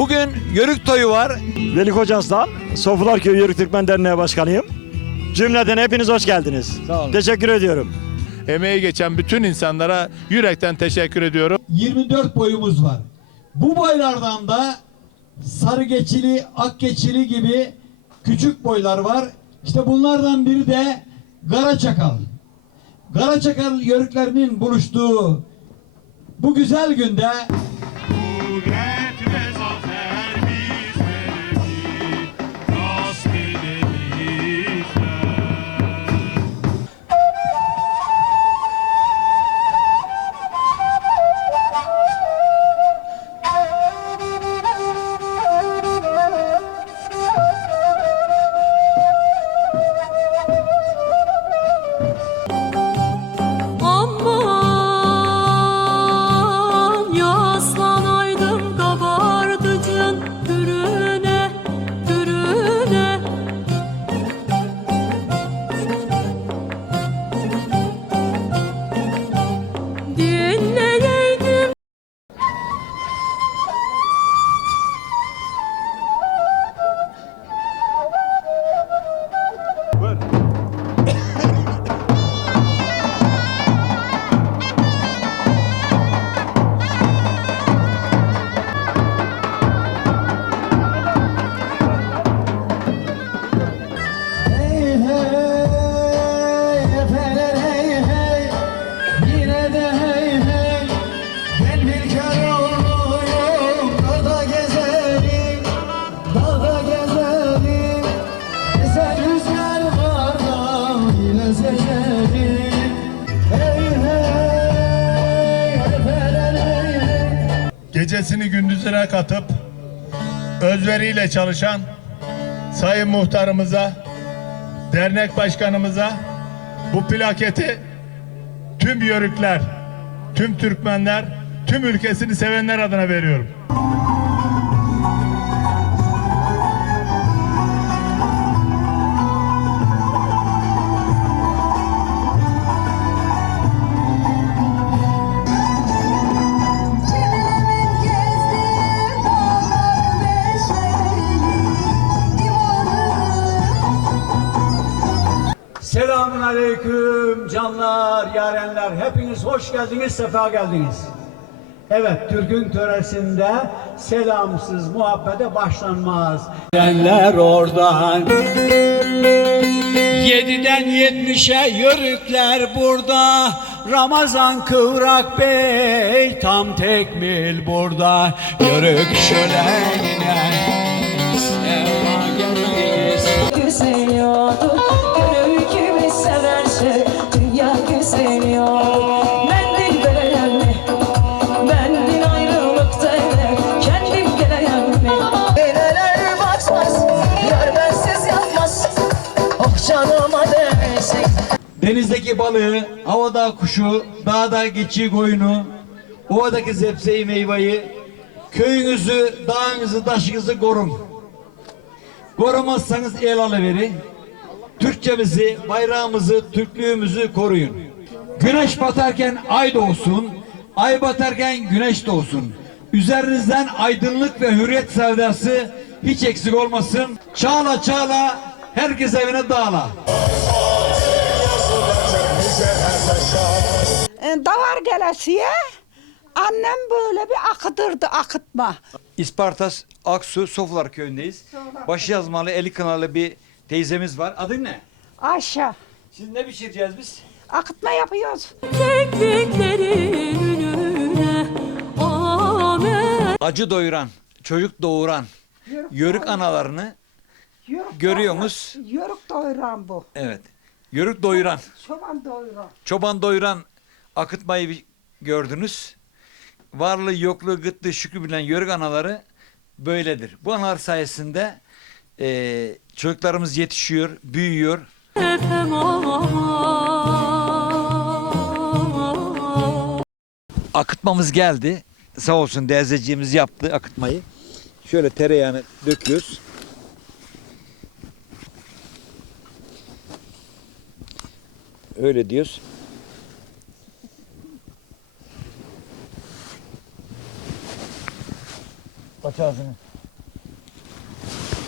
Bugün Yörük toyu var. Veli Kocaslan, Sofular Köyü Yörük Türkmen Derneği Başkanıyım. Cümleden hepiniz hoş geldiniz. Sağ olun. Teşekkür ediyorum. Emeği geçen bütün insanlara yürekten teşekkür ediyorum. 24 boyumuz var. Bu boylardan da sarı geçili, ak geçili gibi küçük boylar var. İşte bunlardan biri de Kara Çakal. Kara Çakal yörüklerinin buluştuğu bu güzel günde Kudret Gecesini gündüzüne katıp özveriyle çalışan Sayın Muhtarımıza, dernek başkanımıza bu plaketi tüm yörükler, tüm Türkmenler, tüm ülkesini sevenler adına veriyorum. Yarenler. Hepiniz hoş geldiniz, sefa geldiniz. Evet, Türk'ün töresinde selamsız muhabbete başlanmaz. Yarenler oradan. Yediden yetmişe yörükler burada. Ramazan Kıvrak Bey tam tekmil burada. Yörük şölenine. Sefa geldiniz. güzel oldu Denizdeki balığı, havada kuşu, dağda geçi koyunu, ovadaki zepseyi meyveyi, köyünüzü, dağınızı, taşınızı korun. Korumazsanız el alıveri. Türkçemizi, bayrağımızı, Türklüğümüzü koruyun. Güneş batarken ay doğsun, ay batarken güneş doğsun. Üzerinizden aydınlık ve hürriyet sevdası hiç eksik olmasın. Çağla çağla, herkes evine dağla. E, davar gelesiye annem böyle bir akıtırdı akıtma. İspartas Aksu Sofular köyündeyiz. Başı yazmalı, eli kınalı bir teyzemiz var. Adı ne? Aşağı Şimdi ne pişireceğiz biz? akıtma yapıyoruz. kekliklerin önüne Amen Acı doyuran, çocuk doğuran yörük analarını Yörük Görüyorsunuz. Yörük doyuran bu. evet. Yörük doyuran, Çoban doyuran. çoban doyuran akıtmayı bir gördünüz. Varlığı, yokluğu, gıtlığı, şükrü bilen yörük anaları böyledir. Bu analar sayesinde eee, çocuklarımız yetişiyor, büyüyor. Akıtmamız geldi. Sağ olsun teyzeciğimiz yaptı akıtmayı. Şöyle tereyağını döküyoruz. Öyle diyoruz. Aç ağzını.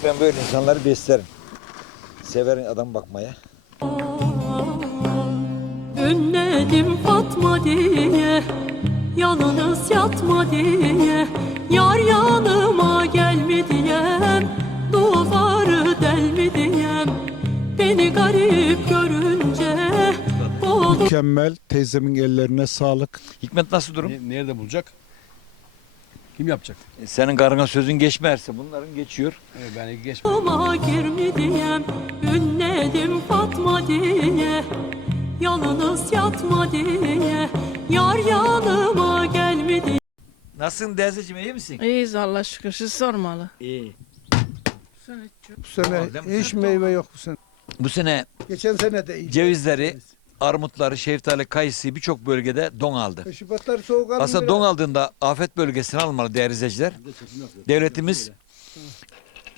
Ben böyle insanları beslerim. Severim adam bakmaya. Ünledim Fatma diye Yalnız yatma diye Yar yanıma gelme diyem Duvarı delme diyem Beni garip Olur Mükemmel. Teyzemin ellerine sağlık. Hikmet nasıl durum? Nerede bulacak? Kim yapacak? E, Senin karına sözün geçmerse bunların geçiyor. Ben geç. Yanıma girme diyem Ünledim Fatma diye Yalnız yatma diye Yar yanıma gelme diye Nasılsın teyzeciğim iyi misin? İyiyiz Allah şükür. Siz sormalı. İyi. Bu sene hiç meyve yok bu sene. Bu sene Geçen sene de iyi. cevizleri, armutları, şeftali, kayısı birçok bölgede don aldı. Şubatlar soğuk alın Aslında don aldığında afet bölgesine almalı değerli izleyiciler. Devletimiz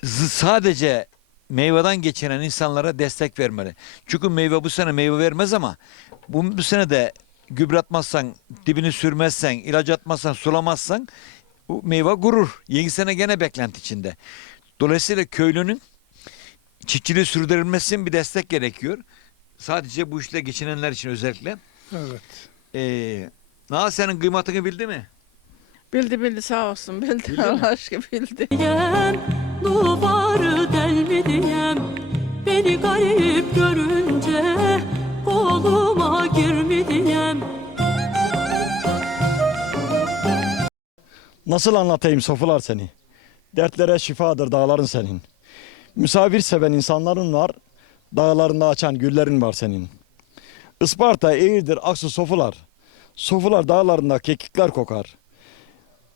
z- sadece meyveden geçinen insanlara destek vermeli. Çünkü meyve bu sene meyve vermez ama bu, bu sene de gübre atmazsan, dibini sürmezsen, ilaç atmazsan, sulamazsan bu meyve gurur. Yeni sene gene beklenti içinde. Dolayısıyla köylünün çiftçiliği sürdürülmesi bir destek gerekiyor. Sadece bu işle geçinenler için özellikle. Evet. Ee, na senin kıymetini bildi mi? Bildi bildi sağ olsun. Bildi Allah aşkına bildi. diyem Duvarı delme diyem Beni garip görünce Koluma girme diyem Nasıl anlatayım sofular seni? Dertlere şifadır dağların senin. Misafir seven insanların var. Dağlarında açan güllerin var senin. Isparta, Eğirdir, Aksu sofular. Sofular dağlarında kekikler kokar.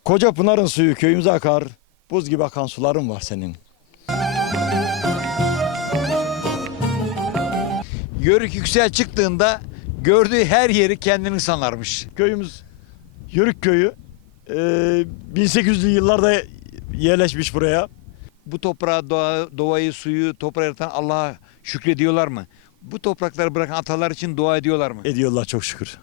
Koca pınarın suyu köyümüze akar. Buz gibi akan suların var senin. Yörük yükseğe çıktığında gördüğü her yeri kendini sanarmış. Köyümüz Yörük köyü. Ee, 1800'lü yıllarda yerleşmiş buraya. Bu toprağı, doğa, doğayı, suyu, toprağı yaratan Allah'a şükrediyorlar mı? Bu toprakları bırakan atalar için dua ediyorlar mı? Ediyorlar çok şükür.